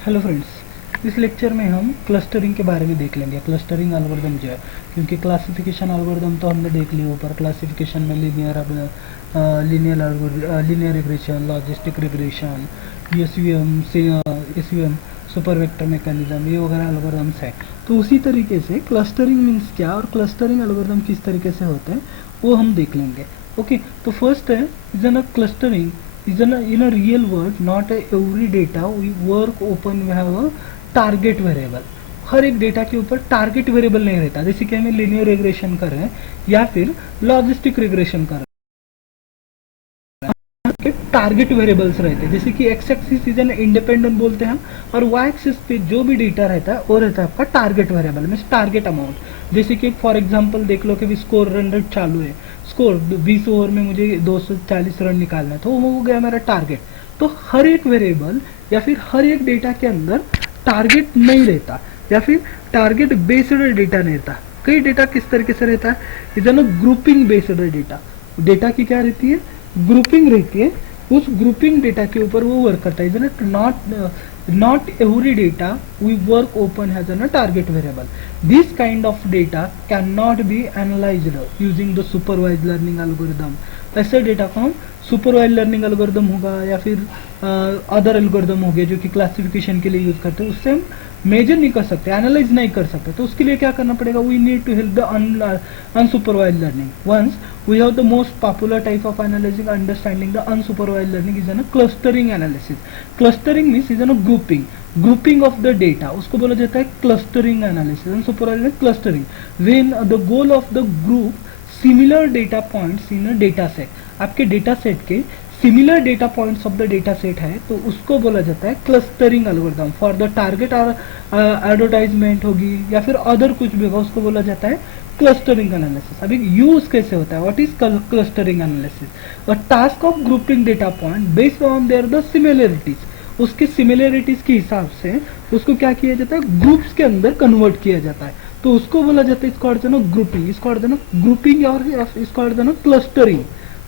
Hello friends, इस lecture में हम क्लस्टरिंग के बारे में देख लेंगे। क्लस्टरिंग एल्गोरिदम जो है, क्योंकि क्लासिफिकेशन एल्गोरिदम तो हमने देख लिया ऊपर। क्लासिफिकेशन में linear regression, logistic regression, SVM, super vector mechanism, ये वगैरह एल्गोरिदम्स है। तो उसी तरीके से क्लस्टरिंग मीन्स क्या और क्लस्टरिंग एल्गोरिदम किस तरीके से होते हैं वो हम देख लेंगे। ओके, तो फर्स्ट है clustering is in a real world not every data we work open we have a target variable। हर एक डेटा के ऊपर टारगेट वेरिएबल नहीं रहता, जैसे कि हमें लिनियर रिग्रेशन कर रहे हैं या फिर लॉजिस्टिक रिग्रेशन कर रहे हैं, टारगेट वेरिएबल्स रहते हैं। जैसे कि x axis is an independent बोलते हैं हम, और वाई एक्सिस पे जो भी डेटा रहता है वो रहता है आपका target variable means target amount. जैसे कि फॉर एग्जांपल देख लो कि स्कोर रन रेट चालू है, स्कोर 20 ओवर में मुझे 240 रन निकालना है, तो वो हो गया मेरा टारगेट। तो हर एक वेरिएबल या फिर हर एक डेटा के अंदर टारगेट नहीं रहता या फिर टारगेट बेस्ड डेटा नहीं रहता। कई डेटा किस तरीके से रहता है, is an grouping based data. Data की क्या रहती है, ग्रुपिंग रहती है। उस ग्रुपिंग डेटा के ऊपर वो वर्क करता है। not every data we work open has a target variable। this kind of data cannot be analyzed using the supervised learning algorithm। ऐसे डेटा को हम सुपरवाइज लर्निंग एल्गोरिदम होगा या फिर अदर एल्गोरिदम हो गए जो कि क्लासिफिकेशन के लिए यूज करते हैं, उससे हम मेजर नहीं कर सकते, एनालाइज नहीं कर सकते। तो उसके लिए क्या करना पड़ेगा, we need to help the unsupervised learning. Once we have the most popular type of analysis understanding the unsupervised learning is an clustering analysis. Clustering means is an grouping of the data, उसको बोला जाता है clustering analysis. Unsupervised clustering when the goal of the group similar data points in a data set. आपके data set के similar data points of the data set है तो उसको बोला जाता है clustering algorithm. For the target advertisement होगी या फिर अदर कुछ भी होगा उसको बोला जाता है क्लस्टरिंग एनालिसिस। अभी यूज कैसे होता है, what is clustering analysis. A task of grouping data point based on their the similarities, उसके सिमिलरिटीज के हिसाब से उसको क्या किया जाता है, ग्रुप्स के अंदर कन्वर्ट किया जाता है। तो उसको बोला जाता है, इसको अर्थ है ना ग्रुपिंग, इसको अर्थ है ना ग्रुपिंग और इसको अर्थ है ना क्लस्टरिंग,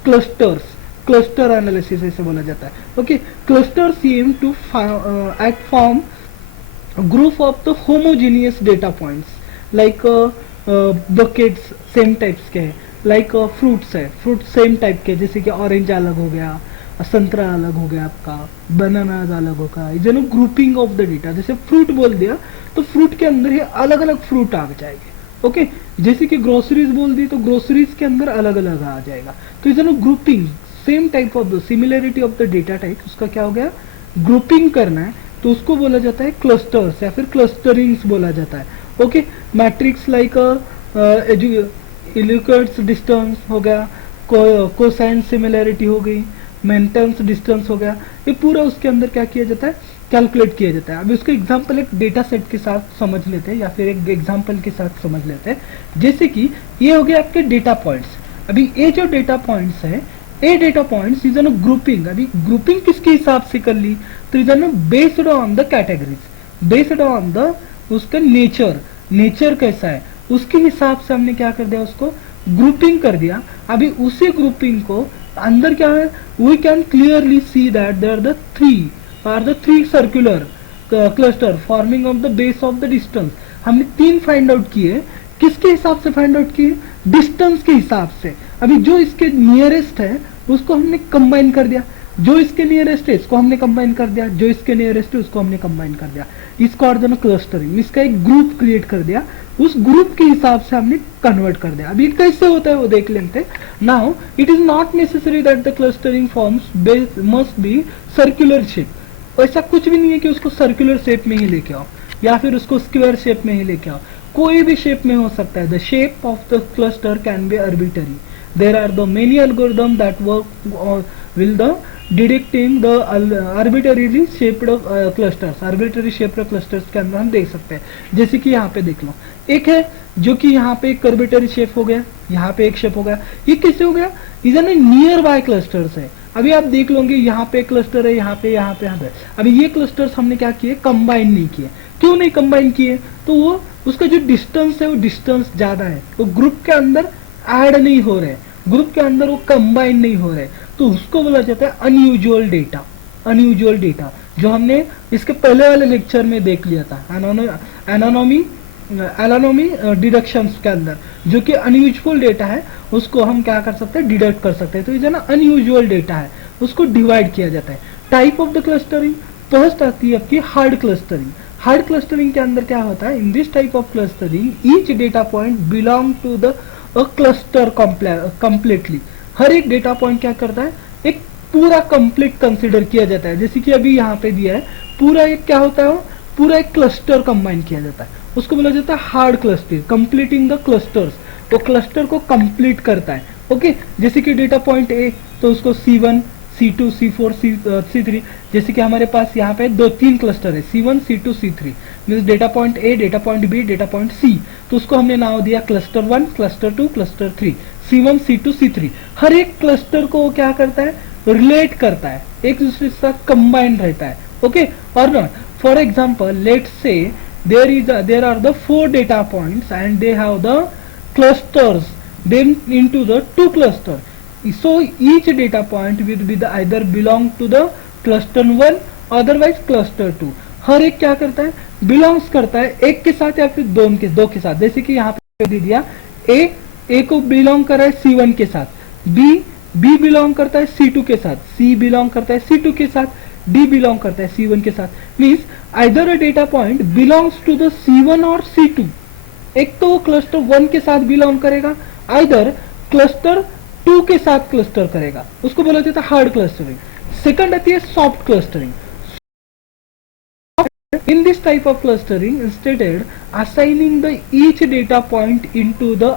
क्लस्टर्स, क्लस्टर एनालिसिस ऐसे बोला जाता है। Okay, cluster same to at form group of the homogeneous data points like buckets same types के हैं, लाइक फ्रूट्स है, फ्रूट सेम टाइप के, जैसे कि ऑरेंज अलग हो गया, संतरा अलग हो गया, आपका बनाना अलग होगा। Is no grouping of the data. जैसे फ्रूट बोल दिया तो फ्रूट के अंदर ही अलग अलग फ्रूट आ जाएंगे। ओके, जैसे कि ग्रोसरीज बोल दी तो ग्रोसरीज के अंदर अलग अलग आ जाएगा। तो is no grouping, same type of the similarity of the data type, उसका क्या हो गया, ग्रुपिंग करना है तो उसको बोला जाता है क्लस्टर्स या फिर क्लस्टरिंग्स बोला जाता है। ओके, मैट्रिक्स लाइक इल्यूकर्ट्स डिस्टेंस हो गया, कोसाइन सिमिलरिटी हो गई, मेंटेंस डिस्टेंस हो गया, ये पूरा उसके अंदर क्या किया जाता है, कैलकुलेट किया जाता है। अभी उसका एग्जांपल एक डेटा सेट के साथ समझ लेते हैं या फिर एक एग्जांपल के साथ समझ लेते हैं। जैसे कि ये हो गया आपके डेटा पॉइंट्स। अभी ये जो डेटा पॉइंट्स है, a data points is an grouping. अभी ग्रुपिंग किसके हिसाब से कर ली, तो is an based on the categories, based on the उसका नेचर कैसा है उसके हिसाब से हमने क्या कर दिया, उसको ग्रुपिंग कर दिया। अभी उसी ग्रुपिंग को अंदर क्या है, we can clearly see that there the three circular cluster forming of the base of the distance. हमने तीन फाइंड आउट किए, किसके हिसाब से फाइंड आउट किए, डिस्टेंस के हिसाब से। अभी जो इसके नियरेस्ट है उसको हमने कंबाइन कर दिया, जो इसके नियरेस्ट है इसको हमने कंबाइन कर दिया, जो इसके नियरेस्ट है उसको हमने कंबाइन कर दिया। इसको और दोनों क्लस्टरिंग, इसका एक ग्रुप क्रिएट कर दिया, उस ग्रुप के हिसाब से हमने कन्वर्ट कर दिया। अभी कैसे होता है वो देख लेते हैं। Now it is not necessary that the clustering forms must be circular shape. ऐसा कुछ भी नहीं है कि उसको सर्कुलर शेप में ही लेके आओ या फिर उसको स्क्वायर शेप में ही लेके आओ, कोई भी शेप में हो सकता है। The shape of the cluster can be arbitrary. There are the many algorithm that work will the detecting the arbitrarily shaped clusters. Arbitrary shaped clusters के अंदर हम देख सकते हैं, जैसे कि यहाँ पे देख लो, एक है जो कि यहाँ पे एक आर्बिटरी शेप हो गया, यहाँ पे एक शेप हो गया, ये कैसे हो गया, इधर में नियर बाय क्लस्टर्स है। अभी आप देख लोगे यहाँ पे क्लस्टर है, यहाँ पे, यहाँ पे, यहाँ पे। अभी ये क्लस्टर्स हमने क्या किए, कंबाइन नहीं किए। क्यों नहीं कंबाइन किए, तो वो उसका जो डिस्टेंस है वो डिस्टेंस ज्यादा है, वो ग्रुप के अंदर ऐड नहीं हो रहे, ग्रुप के अंदर वो कंबाइन नहीं हो रहे, तो उसको बोला जाता है अनयूजुअल डेटा। अनयूजुअल डेटा, जो हमने इसके पहले वाले लेक्चर में देख लिया था एनानॉमी डिडक्शंस के अंदर, जो कि अनयूजुअल डेटा है उसको हम क्या कर सकते हैं, डिडक्ट कर सकते हैं। तो ये जो ना अनयूजुअल डेटा है उसको डिवाइड किया जाता है। Type of the clustering, first आती है आपकी हार्ड क्लस्टरिंग। हार्ड क्लस्टरिंग के अंदर क्या होता है, in this type of clustering each data point belong to the cluster completely. हर एक डेटा पॉइंट क्या करता है, एक पूरा कंप्लीट कंसिडर किया जाता है। जैसे कि अभी यहाँ पे दिया है, पूरा एक क्या होता है, पूरा एक क्लस्टर कंबाइन किया जाता है, उसको बोला जाता है hard cluster, completing the clusters. तो क्लस्टर को कंप्लीट करता है। ओके, जैसे कि डेटा पॉइंट ए, तो उसको C1 C2 C4 C3, जैसे कि हमारे पास यहाँ पे दो तीन क्लस्टर है, C1 C2 C3, means data point A, data point B, data point C. तो उसको हमने नाम दिया cluster 1, cluster 2, cluster 3, C1 C2 C3। हर एक क्लस्टर को क्या करता है, रिलेट करता है, एक दूसरे के साथ कंबाइंड रहता है। ओके और not, for example let's say there are the 4 data points and they have the clusters them into the 2 cluster. So each data point will be the either belong to the cluster 1 otherwise cluster 2. हर एक क्या करता है, belongs करता है एक के साथ या फिर दो के साथ। जैसे कि यहाँ पे दे दिया ए को बिलोंग कर रहा है C1 के साथ, बी बिलोंग करता है C2 के साथ, सी बिलोंग करता है C2 के साथ, डी बिलोंग करता है C1 के साथ। Means either a data point belongs to the C1 और C2, एक तो वो क्लस्टर 1 के साथ बिलोंग करेगा, आइदर क्लस्टर 2 के साथ क्लस्टर करेगा, उसको बोला जाता है हार्ड क्लस्टरिंग। सेकंड आती है soft clustering. In this type of clustering, instead assigning the each data point into the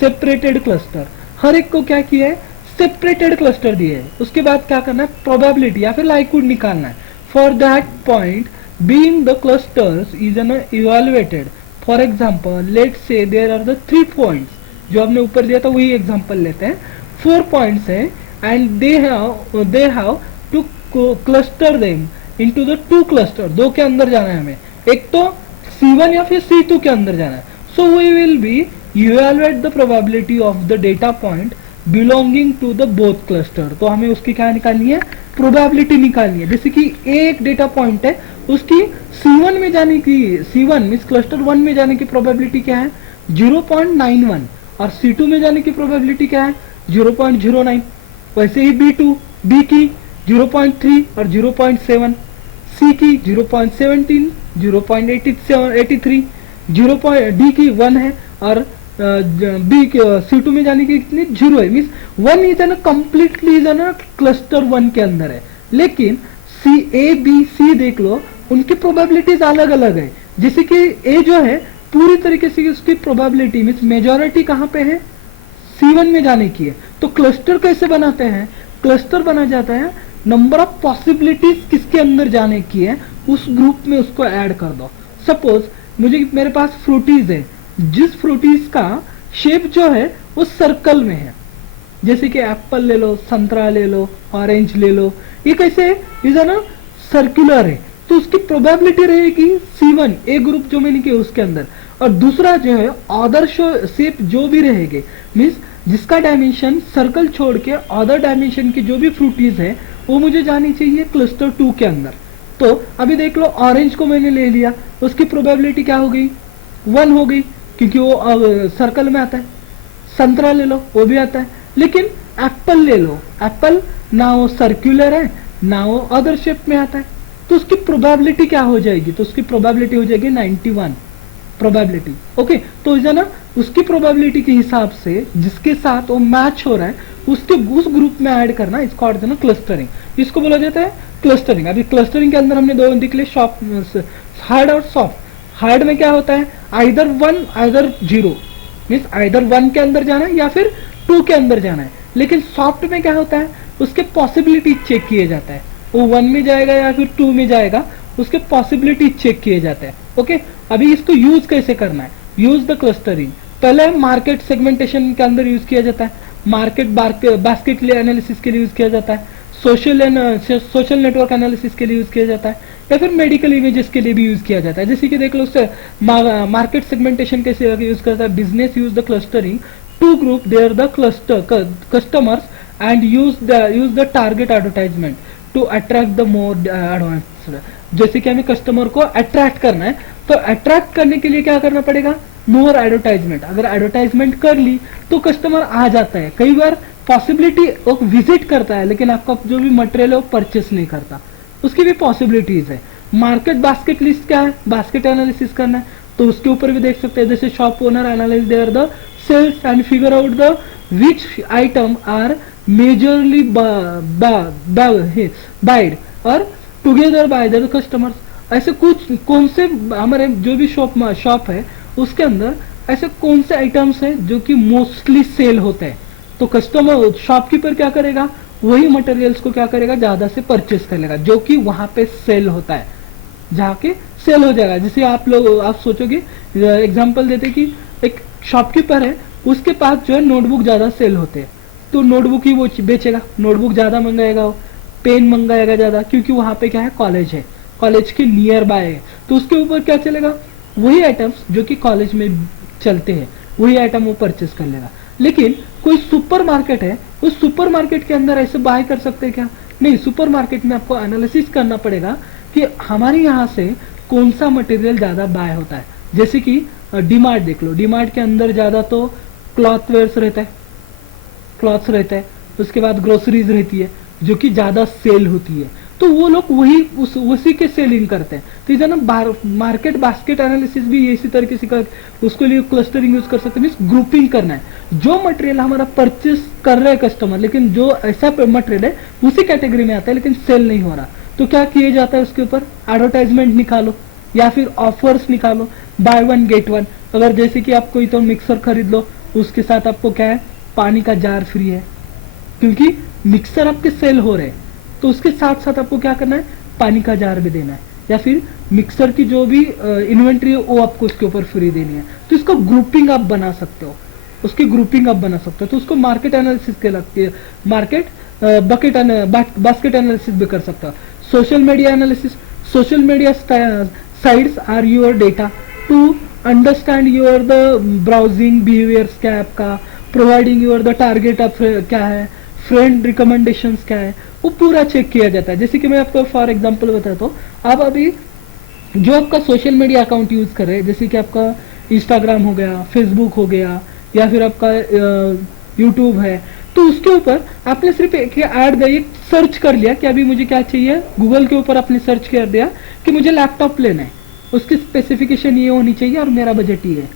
separated cluster, हर एक को क्या किया है, सेपरेटेड क्लस्टर दिए है। उसके बाद क्या करना है, प्रोबेबिलिटी या फिर लाइक्यूड निकालना है। For that point being the clusters is an evaluated. For example let's say there are the 3 points, जो हमने ऊपर दिया था वही एग्जांपल लेते हैं। 4 पॉइंट्स हैं and they have two cluster them into the 2 cluster. 2 के अंदर जाना है हमें, एक तो C1 या फिर C2 के अंदर जाना है। So we will be evaluate the probability of the data point belonging to the both cluster. तो हमें उसकी क्या निकालनी है, प्रोबेबिलिटी निकालनी है। जैसे कि एक डेटा पॉइंट है, उसकी C1 में जाने की, C1 मींस क्लस्टर 1 में जाने की प्रोबेबिलिटी क्या है, 0.91, और C2 में जाने की प्रोबेबिलिटी क्या है, 0.09। वैसे ही बी की 0.3 और 0.7, सी की 0.17, 0.83, डी की 1 है, और बी C2 में जाने की कितनी 0 है। मीन्स 1 इज ना कंप्लीटली इज ना क्लस्टर 1 के अंदर है, लेकिन ए बी सी देख लो, उनकी प्रोबेबिलिटीज अलग अलग है। जैसे कि ए जो है पूरी तरीके से उसकी प्रोबेबिलिटी मीन्स मेजॉरिटी कहाँ पे है, C1 में जाने की है। तो क्लस्टर कैसे बनाते हैं, क्लस्टर बना जाता है नंबर ऑफ पॉसिबिलिटीज किसके अंदर जाने की है, उस ग्रुप में उसको ऐड कर दो। सपोज मेरे पास फ्रूटीज है, जिस फ्रूटीज का शेप जो है वो सर्कल में है, जैसे कि एप्पल ले लो, संतरा ले लो, ऑरेंज ले लो, ये कैसे है, ये ना सर्कुलर है, तो उसकी प्रोबेबिलिटी रहेगी C1 ए ग्रुप जो मैंने किया उसके अंदर, और दूसरा जो है अदर शेप जो भी रहेंगे, मीन्स जिसका डायमेंशन सर्कल छोड़ के अदर डायमेंशन की जो भी फ्रूटीज है वो मुझे जानी चाहिए क्लस्टर 2 के अंदर। तो अभी देख लो, ऑरेंज को मैंने ले लिया, उसकी प्रोबेबिलिटी क्या हो गई, 1 हो गई, क्योंकि वो सर्कल में आता है। संतरा ले लो, वो भी आता है। लेकिन एप्पल ले लो, एप्पल ना वो सर्कुलर है ना वो अदर शेप में आता है, तो उसकी प्रोबेबिलिटी क्या हो जाएगी, तो उसकी प्रोबेबिलिटी हो जाएगी 91 प्रोबेबिलिटी। ओके, तो है ना उसकी प्रोबेबिलिटी के हिसाब से जिसके साथ वो मैच हो रहा है उसके उस ग्रुप में ऐड करना, इसको है ना क्लस्टरिंग, इसको बोला जाता है क्लस्टरिंग। अभी क्लस्टरिंग के अंदर हमने दो निकले, हार्ड और सॉफ्ट। हार्ड में क्या होता है, आइदर 1 आइदर 0, मीन्स आइदर 1 के अंदर जाना है या फिर 2 के अंदर जाना है। लेकिन सॉफ्ट में क्या होता है, उसके पॉसिबिलिटी चेक किए जाता है, वो 1 में जाएगा या फिर 2 में जाएगा, उसके पॉसिबिलिटी चेक किए जाते हैं। ओके, अभी इसको यूज कैसे करना है, यूज द क्लस्टरिंग। पहले मार्केट सेगमेंटेशन के अंदर यूज किया जाता है, मार्केट बास्केट एनालिसिस के लिए यूज किया जाता है, सोशल नेटवर्क एनालिसिस के लिए यूज किया जाता है, या फिर मेडिकल इमेजेस के लिए भी यूज किया जाता है। जैसे कि देख लो मार्केट सेगमेंटेशन कैसे यूज करता है, business use the clustering to group their the customers and use the target advertisement to attract the more advance. जैसे कि हमें कस्टमर को अट्रैक्ट करना है, तो अट्रैक्ट करने के लिए क्या करना पड़ेगा, मोर एडवर्टाइजमेंट। अगर एडवर्टाइजमेंट कर ली तो कस्टमर आ जाता है। कई बार पॉसिबिलिटी वो विजिट करता है लेकिन आपका जो भी मटेरियल है वो परचेस नहीं करता, उसकी भी पॉसिबिलिटीज है। मार्केट बास्केट लिस्ट क्या है, बास्केट एनालिसिस करना है, तो उसके ऊपर भी देख सकते हैं। जैसे shop owner analyse their the sales and figure out the which item are majorly buyed और टुगेदर बाय द कस्टमर्स। ऐसे कुछ कौन से हमारे जो भी शॉप है उसके अंदर ऐसे कौन से आइटम्स है जो कि मोस्टली सेल होते हैं, तो कस्टमर शॉपकीपर क्या करेगा, वही मटेरियल्स को क्या करेगा, ज्यादा से परचेस कर लेगा जो कि वहां पे सेल होता है, जाके सेल हो जाएगा। जैसे आप सोचोगे, एग्जांपल देते कि एक शॉपकीपर है, उसके पास जो है नोटबुक ज्यादा सेल होते हैं, तो नोटबुक ही वो बेचेगा, नोटबुक ज्यादा मंगाएगा, वो पेन मंगाएगा ज्यादा, क्योंकि वहां पे क्या है, कॉलेज है, कॉलेज के नियर बाय है, तो उसके ऊपर क्या चलेगा, वही आइटम्स जो कि कॉलेज में चलते हैं वही आइटम वो परचेस कर लेगा। लेकिन कोई सुपर मार्केट है, उस सुपर मार्केट के अंदर ऐसे बाय कर सकते हैं क्या, नहीं। सुपर मार्केट में आपको एनालिसिस करना पड़ेगा कि हमारे यहाँ से कौन सा मटेरियल ज्यादा बाय होता है। जैसे कि डीमार्ट देख लो, डीमार्ट के अंदर ज्यादा तो क्लॉथ वेयर्स रहता है, क्लॉथ्स रहता है, उसके बाद ग्रोसरीज रहती है जो कि ज्यादा सेल होती है, तो वो लोग वही उसी के सेलिंग करते हैं। तो इधर ना मार्केट बास्केट एनालिसिस भी इसी तरीके से उसके लिए क्लस्टरिंग यूज कर सकते हैं, मींस ग्रुपिंग करना है। जो मटेरियल हमारा परचेस कर रहे हैं कस्टमर, लेकिन जो ऐसा मटेरियल है उसी कैटेगरी में आता है लेकिन सेल नहीं हो रहा, तो क्या किया जाता है, उसके ऊपर एडवर्टाइजमेंट निकालो या फिर ऑफर्स निकालो, बाय वन गेट वन। अगर जैसे कि आप कोई तो मिक्सर खरीद लो, उसके साथ आपको क्या है, पानी का जार फ्री है, क्योंकि मिक्सर आपके सेल हो रहे हैं, तो उसके साथ साथ आपको क्या करना है, पानी का जार भी देना है, या फिर मिक्सर की जो भी इन्वेंट्री है वो आपको उसके ऊपर फ्री देनी है। तो इसको ग्रुपिंग आप बना सकते हो, उसकी ग्रुपिंग आप बना सकते हो, तो उसको मार्केट एनालिसिस के लगती है, मार्केट बास्केट एनालिसिस भी कर सकते हो। Social media analysis, social media sites are your data to understand your the browsing behaviours क्या है आपका, providing your the target of क्या है, फ्रेंड रिकमेंडेशंस क्या है, वो पूरा चेक किया जाता है। जैसे कि मैं आपको फॉर एग्जांपल बताता हूँ, आप अभी जो आपका सोशल मीडिया अकाउंट यूज कर रहे हैं, जैसे कि आपका इंस्टाग्राम हो गया, फेसबुक हो गया, या फिर आपका यूट्यूब है, तो उसके ऊपर आपने सिर्फ एक ऐड दिया, सर्च कर लिया कि अभी मुझे क्या चाहिए, गूगल के ऊपर आपने सर्च कर दिया कि मुझे लैपटॉप लेना है, उसकी स्पेसिफिकेशन ये होनी चाहिए और मेरा बजट ये है,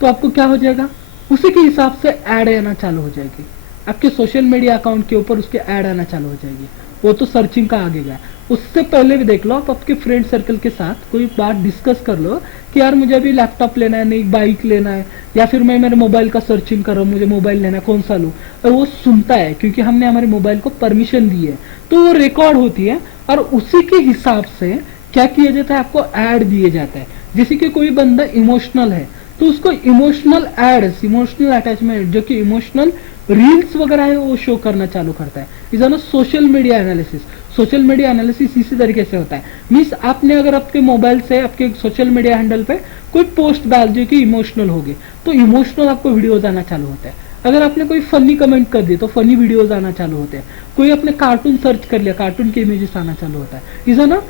तो आपको क्या हो जाएगा, उसी के हिसाब से ऐड आना चालू हो जाएगी आपके सोशल मीडिया अकाउंट के ऊपर, उसके ऐड आना चालू हो जाएगी। वो तो सर्चिंग का आगे गया। उससे पहले भी देख लो, आप आपके फ्रेंड सर्कल के साथ कोई बात डिस्कस कर लो कि यार मुझे अभी लैपटॉप लेना है, नई बाइक लेना है, या फिर मैं मेरे मोबाइल का सर्चिंग कर रहा हूँ, मुझे मोबाइल लेना है, कौन सा लूँ, और वो सुनता है क्योंकि हमने हमारे मोबाइल को परमिशन दी है, तो वो रिकॉर्ड होती है और उसी के हिसाब से क्या किया जाता है, आपको ऐड दिए जाता है। जैसे कि कोई बंदा इमोशनल है तो उसको इमोशनल एड्स, इमोशनल अटैचमेंट जो कि इमोशनल रील्स वगैरह है वो शो करना चालू करता है। इज ना social media analysis. Social media analysis इसी तरीके से होता है, मीन्स आपने अगर आपके मोबाइल से आपके सोशल मीडिया हैंडल पे कोई पोस्ट डाल जो कि इमोशनल होगी, तो इमोशनल आपको वीडियोज आना चालू होता है। अगर आपने कोई फनी कमेंट कर दी तो फनी वीडियोज आना चालू होते हैं। कोई आपने कार्टून सर्च कर लिया, कार्टून के इमेजेस आना चालू होता है। इज ना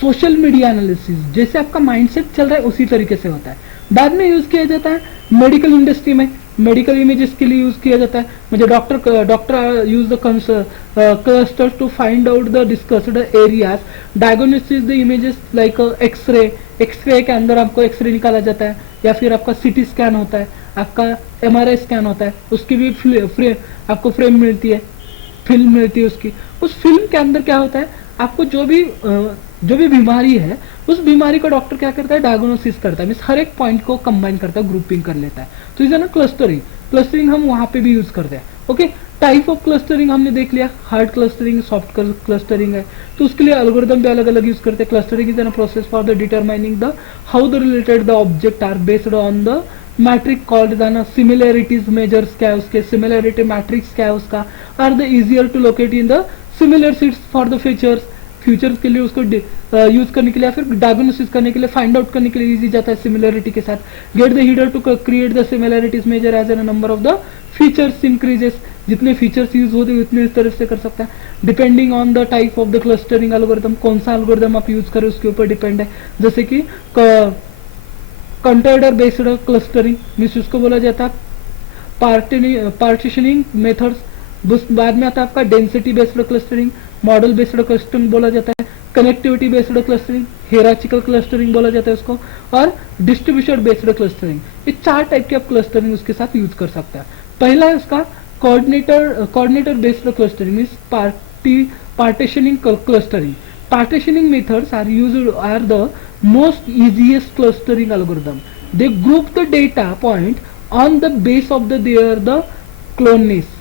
सोशल मीडिया एनालिसिस। जैसे आपका माइंडसेट चल रहा है उसी तरीके से होता है। बाद में यूज किया जाता है मेडिकल इंडस्ट्री में, मेडिकल इमेजेस के लिए यूज किया जाता है। मुझे doctor use the cluster to find out the discussed areas, diagnosis the images like x ray. X ray के अंदर आपको एक्सरे निकाला जाता है, या फिर आपका सीटी स्कैन होता है, आपका एमआरआई स्कैन होता है, उसकी भी आपको फ्रेम मिलती है, फिल्म मिलती है उसकी। उस फिल्म के अंदर क्या होता है, आपको जो भी बीमारी है उस बीमारी का डॉक्टर क्या करता है, डायग्नोसिस करता है, मींस हर एक पॉइंट को कंबाइन करता है, ग्रुपिंग कर लेता है। तो इसे ना क्लस्टरिंग, क्लस्टरिंग हम वहां पे भी यूज करते हैं। ओके, टाइप ऑफ क्लस्टरिंग हमने देख लिया, हार्ड क्लस्टरिंग, सॉफ्ट क्लस्टरिंग है, तो उसके लिए एल्गोरिथम भी अलग अलग यूज करते हैं। Clustering is an process for the determining the how the related the object are based on the metric called the similarities measures क्या है उसके, सिमिलैरिटी मैट्रिक्स क्या है उसका, are the easier to locate in the similar seats for the features. Futures के लिए उसको use करने के लिए, या फिर डायग्नोसिस करने के लिए, फाइंड आउट करने के लिए इजी जाता है सिमिलरिटी के साथ। Get the harder to create the similarities measure as an number of the features increases, जितने फीचर्स यूज होते हैं उतने इस तरफ से कर सकता है। Depending on the type of the clustering algorithm, कौन सा एल्गोरिथम आप यूज करें उसके ऊपर डिपेंड है। जैसे कि कंटेनर बेस्ड क्लस्टरिंग मीन्स उसको बोला जाता है पार्टीशनिंग मेथड्स। बाद में आता है आपका density based clustering, model based clustering बोला जाता है, कनेक्टिविटी बेस्ड क्लस्टरिंग, हियरार्चिकल क्लस्टरिंग बोला जाता है उसको, और डिस्ट्रीब्यूशन बेस्ड क्लस्टरिंग। ये 4 टाइप के आप क्लस्टरिंग उसके साथ यूज कर सकते हैं। पहला है उसका coordinator based clustering means partitioning clustering. Partitioning methods are the most easiest clustering algorithm. They group the data point on the base of the cloneness.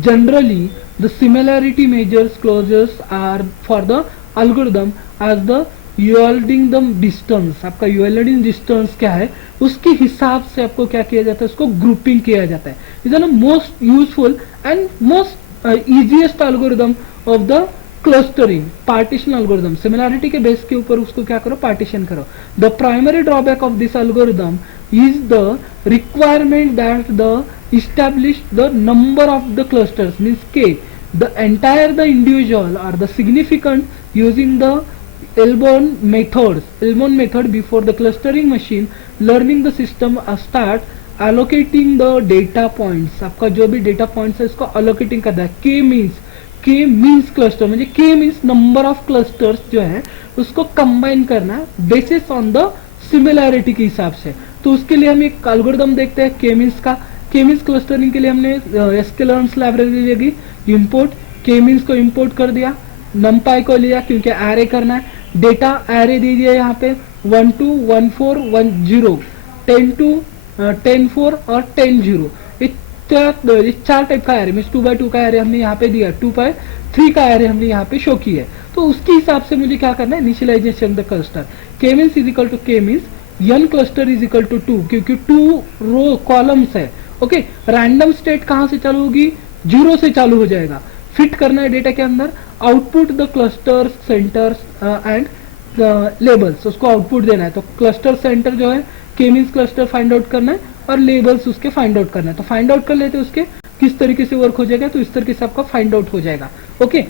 Generally, the similarity measures closures are for the algorithm as the yielding the distance. आपका yielding distance क्या है उसके हिसाब से आपको क्या किया जाता है, उसको ग्रुपिंग किया जाता है। Is the most useful and most easiest algorithm of the clustering partition algorithm. Similarity के बेस के ऊपर उसको क्या करो, पार्टीशन करो। The primary drawback of this algorithm is the requirement that the establish the number of the clusters means k, the entire the individual or the significant using the Elborn method before the clustering machine learning the system start allocating the data points. आपका जो भी data points है इसको allocating करता है। k means cluster, म्हणजे k means number of clusters जो है उसको कंबाइन करना बेसिस ऑन द सिमिलैरिटी के हिसाब से। तो उसके लिए हम एक एल्गोरिथम देखते हैं k means का। k means क्लस्टरिंग के लिए हमने sklearns लाइब्रेरी लेगी, इंपोर्ट k means को इंपोर्ट कर दिया, numpy को लिया क्योंकि एरे करना है, डेटा एरे दे दिया यहाँ पे 1 2 1 4 1 0 10 2 10 4 और 10 0। ये 4 टाइप का एरे मीन 2x2 का एरे हमने यहाँ पे दिया, 2x3 का एरे हमने यहाँ पे शो किया है। तो उसके हिसाब से मुझे क्या करना है, initialization the cluster k means is equal to k means n cluster is equal to 2 क्योंकि 2 रो कॉलम्स है। ओके, रैंडम स्टेट कहाँ से चालू होगी, 0 से चालू हो जाएगा। फिट करना है डेटा के अंदर, output the cluster centres and labels, उसको आउटपुट देना है। तो क्लस्टर सेंटर जो है k means cluster find out करना है और लेबल्स उसके फाइंड आउट करना है। तो फाइंड आउट कर लेते हैं उसके किस तरीके से वर्क हो जाएगा, तो इस तरीके से आपका फाइंड आउट हो जाएगा। ओके,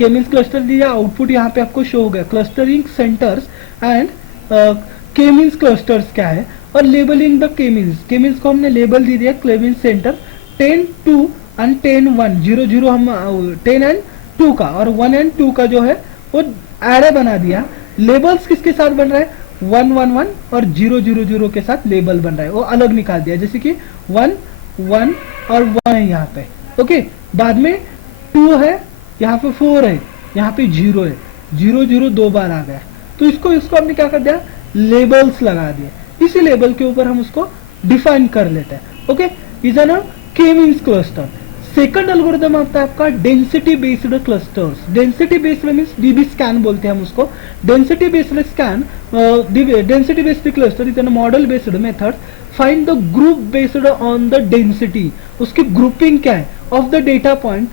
k means क्लस्टर दिया, आउटपुट यहाँ पे आपको शो हो गया, clustering centres and k means clusters क्या है, और लेबलिंग द k means को हमने लेबल दे दिया, k means सेंटर 10 2 एंड 10 1 0 0 हम 10 एंड 2 का और 1 एंड 2 का जो है वो एरे बना दिया। लेबल्स किसके साथ बन रहा है, 1 1 1 और 0 0 0 के साथ लेबल बन रहा है, वो अलग निकाल दिया, जैसे कि 1 1 और 1 है यहाँ पे। ओके, बाद में 2 है, यहाँ पे 4 है, यहाँ पे 0 है, 0 0 2 बार आ गया। तो इसको हमने क्या कर दिया, लेबल्स लगा दिए। इसी लेबल के ऊपर हम उसको डिफाइन कर लेते हैं। Okay, is an k means cluster. Second algorithm आता है आपका density based clusters. Density based means dB scan बोलते हैं हम उसको। Density based scan, density based cluster is an model based method find the group based on the density. उसकी grouping क्या है of the data point,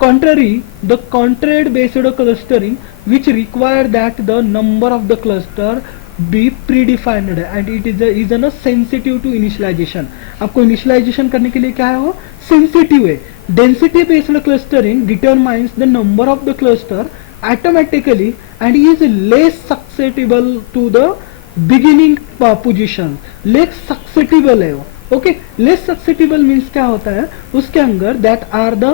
contrary the contract based clustering which require that the number of the cluster be predefined and it is a sensitive to initialization। आपको initialization करने के लिए क्या है, वो sensitive है। density based clustering determines the number of the cluster automatically and is less susceptible to the beginning position। less susceptible है वो। ओके, लेस ससेप्टेबल मीन्स क्या होता है, उसके अंदर that are the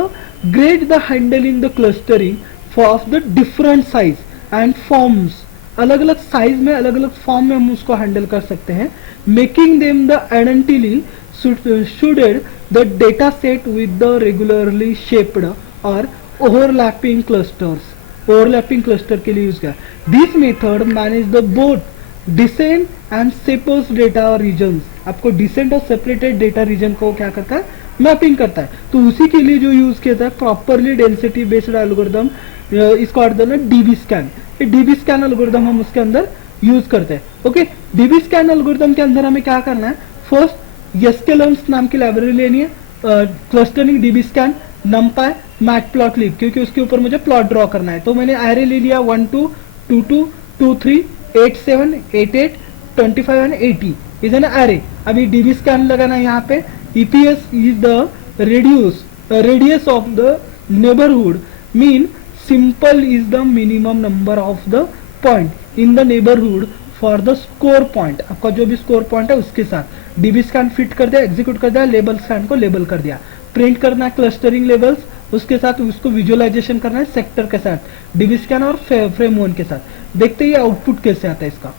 great the handling the clustering of the different size and forms. अलग अलग size में अलग अलग फॉर्म में हम उसको हैंडल कर सकते हैं। Making them the identity shouted the data set with the regularly shaped और ओवरलैपिंग क्लस्टर्स। ओवरलैपिंग क्लस्टर के लिए यूज किया। This method manage the both decent and sparse data region. आपको डिसेंट और सेपरेटेड डेटा रीजन को क्या करता है, मैपिंग करता है। तो उसी के लिए जो यूज किया था प्रॉपरली डेंसिटी बेस्ड एल्गोरिथम, इसको आता है डीबी स्कैन। ये डीबी स्कैन एल्गोरिथम हम उसके अंदर यूज करते हैं। ओके, डीबी स्कैन एल्गोरिथम के अंदर हमें क्या करना है, फर्स्ट sklearns नाम की लाइब्रेरी लेनी है, clustering dB scan numpy matplotlib, क्योंकि उसके ऊपर मुझे प्लॉट ड्रॉ करना है। तो मैंने एरे ले लिया 1 2 2 2 2 3 8 7 8 8 25 एंड 80 इज एन एरे। अभी डीबी स्कैन लगाना है यहाँ पे। EPS is the radius of the neighbourhood, mean simple is the minimum number of the point in the neighbourhood for the score point. आपका जो भी स्कोर पॉइंट है उसके साथ डीबी स्कैन फिट कर दिया, एग्जीक्यूट कर दिया, लेबल स्कैन को लेबल कर दिया। प्रिंट करना है क्लस्टरिंग लेवल्स, उसके साथ उसको विजुअलाइजेशन करना है सेक्टर के साथ, डीबी स्कैन और फ्रेम 1 के साथ। देखते ही आउटपुट कैसे आता है इसका।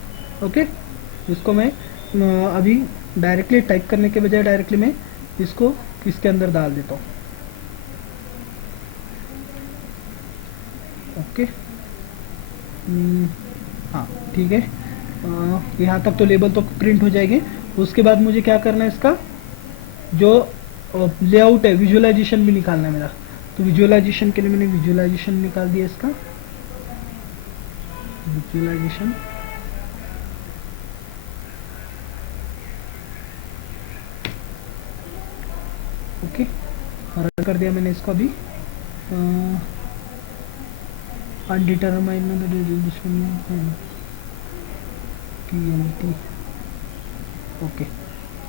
ओके, इसको मैं अभी डायरेक्टली टाइप करने के बजाय डायरेक्टली मैं इसको इसके अंदर डाल देता हूँ। ओके, हाँ ठीक है। यहाँ तक तो लेबल तो प्रिंट हो जाएंगे। उसके बाद मुझे क्या करना है, इसका जो लेआउट है विजुअलाइजेशन भी निकालना है मेरा। तो विजुअलाइजेशन के लिए मैंने विजुअलाइजेशन निकाल दिया इसका। विजुअलाइजेशन ओके, रन कर दिया मैंने इसको अभी। अनडिटरमाइंड पीएमटी ओके,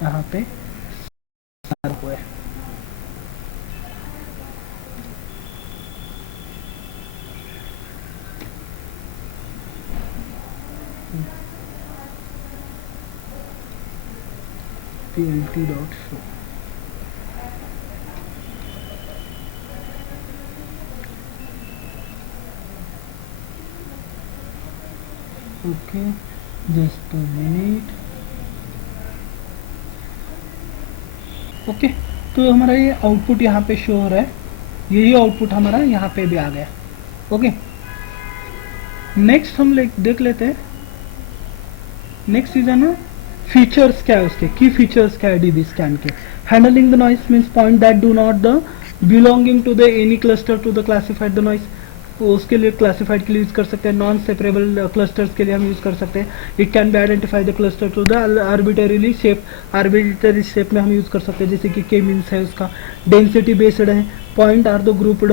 यहाँ पे हुआ है। PMT dot show okay, just a minute. Okay, तो हमारा ये आउटपुट यहाँ पे शो हो रहा है। यही आउटपुट हमारा यहाँ पे भी आ गया। ओके, नेक्स्ट हम देख लेते हैं। नेक्स्ट इज है ना फीचर्स क्या है, उसके की फीचर्स क्या है डीबी स्कैन के। Handling the noise means point that do not the belonging to the any cluster to the classified the noise. तो उसके लिए क्लासिफाइड के लिए यूज कर सकते हैं। नॉन सेपरेबल क्लस्टर्स के लिए हम यूज कर सकते हैं। It can be identify the cluster to the arbitrarily shape, arbitrary shape में हम यूज कर सकते हैं, जैसे कि के मीन्स है उसका। डेंसिटी बेस्ड है, point are the grouped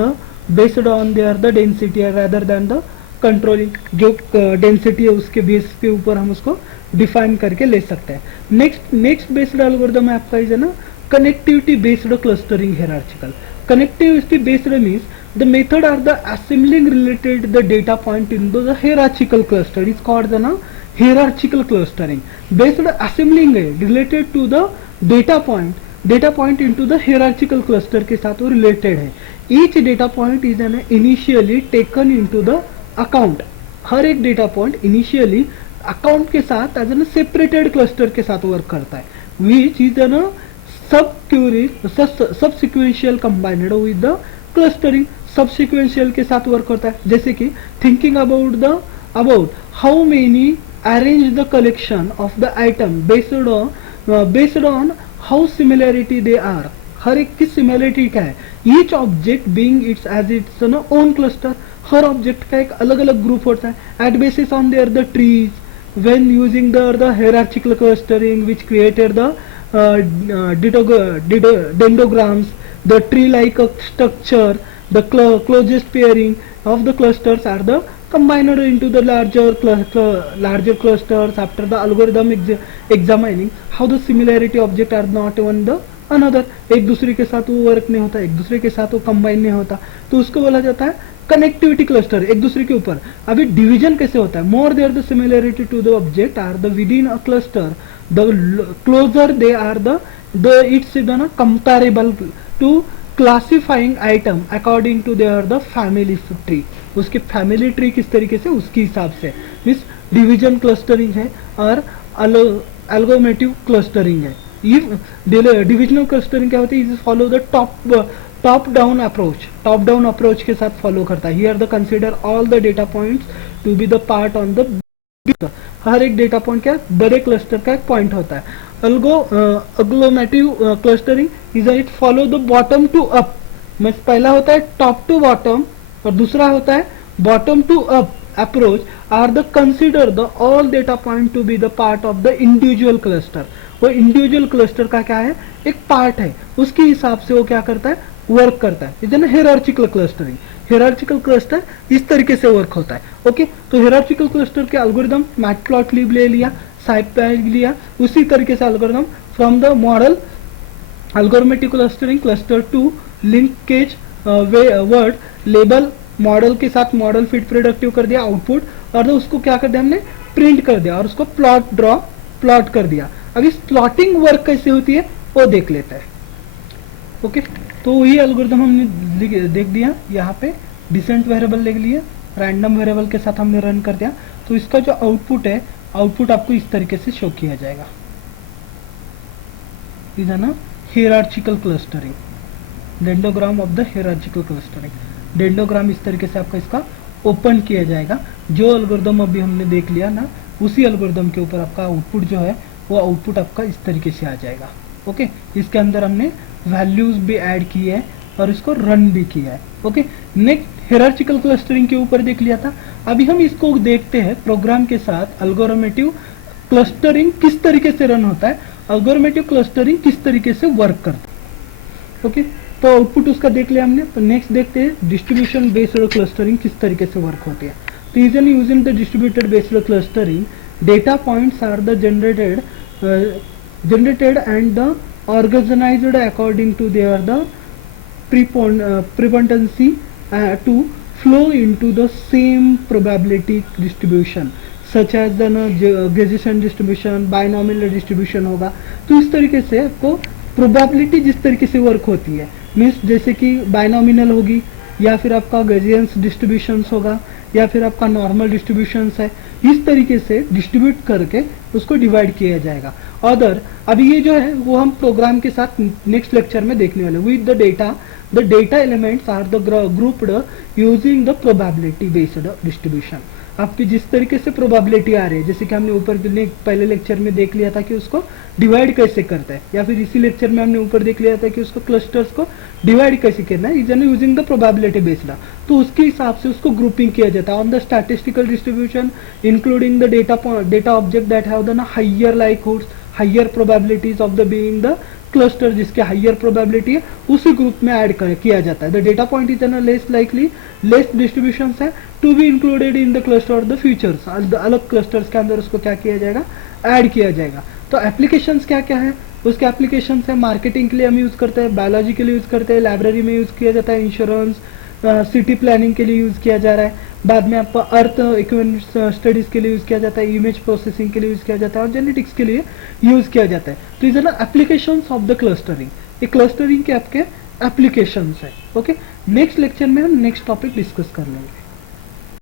based on their the density rather than the controlling. जो डेंसिटी है उसके बेस के ऊपर हम उसको डिफाइन करके ले सकते हैं। नेक्स्ट बेस्ड एल्गोरिथम है आपका है ना connectivity based clustering hierarchical. Connectivity based means the method are the assembling related the data point into the hierarchical cluster is called the na hierarchical clustering. Based assembling है related to the data point into the hierarchical cluster के साथ वो related है। Each data point is an initially taken into the account. हर एक data point initially account के साथ as a separated cluster के साथ work करता है, which is a subsequential combined with the clustering. Subsequential के साथ वर्क होता है, जैसे कि thinking about how many arrange the collection of the item based on how similarity they are. हर एक की सिमिलरिटी क्या है। Each object being its as its an own cluster. हर ऑब्जेक्ट का एक अलग अलग ग्रुप होता है। At basis on their the trees when using the hierarchical clustering which created the dendrograms, the tree-like structure, the closest pairing of the clusters are the combined into the larger clusters after the algorithm examining how the similarity object are not one the another। एक दूसरे के साथ वो work नहीं होता, एक दूसरे के साथ वो कंबाइन नहीं होता, तो उसको बोला जाता है कनेक्टिविटी क्लस्टर, एक दूसरे के ऊपर। अभी डिवीजन कैसे होता है, more their the similarity to the object are the within a cluster the closer they are the its the comparable to classifying item according to their the family tree. उसके family tree किस तरीके से, उसके हिसाब से। Means division clustering है और एल्गोमेटिव क्लस्टरिंग है। डिविजनल क्लस्टरिंग क्या होती है, follow the top down approach के साथ फॉलो करता है। Here the consider all the data points to be the part on the. हर एक डेटा पॉइंट क्या बड़े क्लस्टर का एक पॉइंट होता है। Agglomerative clustering is it follow the bottom to up. Means पहला होता है टॉप टू बॉटम और दूसरा होता है bottom to up approach are the consider the all data point to be the part of the individual cluster. वो individual cluster का क्या है, एक पार्ट है, उसके हिसाब से वो क्या करता है वर्क करता है, इज ना हियरार्चिकल क्लस्टरिंग। हियरार्चिकल क्लस्टर इस तरीके से वर्क होता है। ओके, तो हियरार्चिकल क्लस्टर के एल्गोरिदम मैटप्लॉटलिब ले लिया, साइपैग लिया, उसी तरीके से algorithm from the model algorithmic clustering, cluster to linkage ward label model के साथ मॉडल फिट प्रोडक्टिव कर दिया आउटपुट, और उसको क्या कर दिया हमने, प्रिंट कर दिया और उसको प्लॉट कर दिया। अब इस प्लॉटिंग वर्क कैसे होती है वो देख लेते हैं। ओके, तो वही एल्गोरिथम हमने देख दिया, यहाँ पे डिसेंट वेरिएबल लिख लिया, रैंडम वेरिएबल के साथ हमने रन कर दिया, तो इसका जो आउटपुट है, आउटपुट आपको इस तरीके से शो किया जाएगा, इधर ना hierarchical clustering, dendrogram of the hierarchical clustering. Dendrogram इस तरीके से आपका इसका ओपन किया जाएगा। जो एल्गोरिथम अभी हमने देख लिया ना, उसी एल्गोरिथम के ऊपर आपका आउटपुट जो है वो आउटपुट आपका इस तरीके से आ जाएगा। ओके, इसके अंदर हमने वैल्यूज भी ऐड की है और इसको रन भी किया है। ओके, नेक्स्ट हियरार्चिकल क्लस्टरिंग के ऊपर देख लिया था, अभी हम इसको देखते हैं प्रोग्राम के साथ एल्गोरिथमेटिक क्लस्टरिंग किस तरीके से रन होता है, एल्गोरिथमेटिक क्लस्टरिंग किस तरीके से वर्क करता है। ओके, तो आउटपुट उसका देख लिया हमने। तो नेक्स्ट देखते हैं डिस्ट्रीब्यूशन बेस्ड क्लस्टरिंग किस तरीके से वर्क होती है। तो usually using the distributed based clustering, data points are the generated and the organized according to their the prepondency to flow into the same probability distribution such as the Gaussian distribution, binomial distribution होगा। तो इस तरीके से आपको probability जिस तरीके से work होती है, मीन्स जैसे कि बाइनोमिनल होगी, या फिर आपका गॉसियन डिस्ट्रीब्यूशंस होगा, या फिर आपका नॉर्मल डिस्ट्रीब्यूशंस है, इस तरीके से डिस्ट्रीब्यूट करके उसको डिवाइड किया जाएगा। अदर अभी ये जो है वो हम प्रोग्राम के साथ नेक्स्ट लेक्चर में देखने वाले। With the data elements are the grouped using the probability based distribution. आपकी जिस तरीके से प्रोबेबिलिटी आ रही है, जैसे कि हमने ऊपर पहले लेक्चर में देख लिया था कि उसको डिवाइड कैसे करता है, या फिर इसी लेक्चर में हमने ऊपर देख लिया था कि उसको क्लस्टर्स को डिवाइड कैसे करना है, is using the probability based. तो उसके हिसाब से उसको ग्रुपिंग किया जाता है on the statistical distribution including the data object that have the higher likelihoods, higher probabilities of the being the cluster, जिसके हायर प्रोबेबिलिटी है उसी ग्रुप में ऐड किया जाता है। The data point is an less likely less distribution है to be included in the cluster और the features, अलग क्लस्टर्स के अंदर उसको क्या किया जाएगा, ऐड किया जाएगा। तो एप्लीकेशंस क्या क्या है, उसके एप्लीकेशंस है मार्केटिंग के लिए हम यूज करते हैं, बायोलॉजी के लिए यूज करते हैं, लाइब्रेरी में यूज किया जाता है, इंश्योरेंस, सिटी प्लानिंग के लिए यूज किया जा रहा है, बाद में आपका अर्थ इक्विपमेंट स्टडीज के लिए यूज किया जाता है, इमेज प्रोसेसिंग के लिए यूज किया जाता है, और जेनेटिक्स के लिए यूज किया जाता है। तो इज ना एप्लीकेशंस ऑफ द क्लस्टरिंग, ये क्लस्टरिंग के आपके एप्लीकेशंस है। ओके, नेक्स्ट लेक्चर में हम नेक्स्ट टॉपिक डिस्कस कर लेंगे।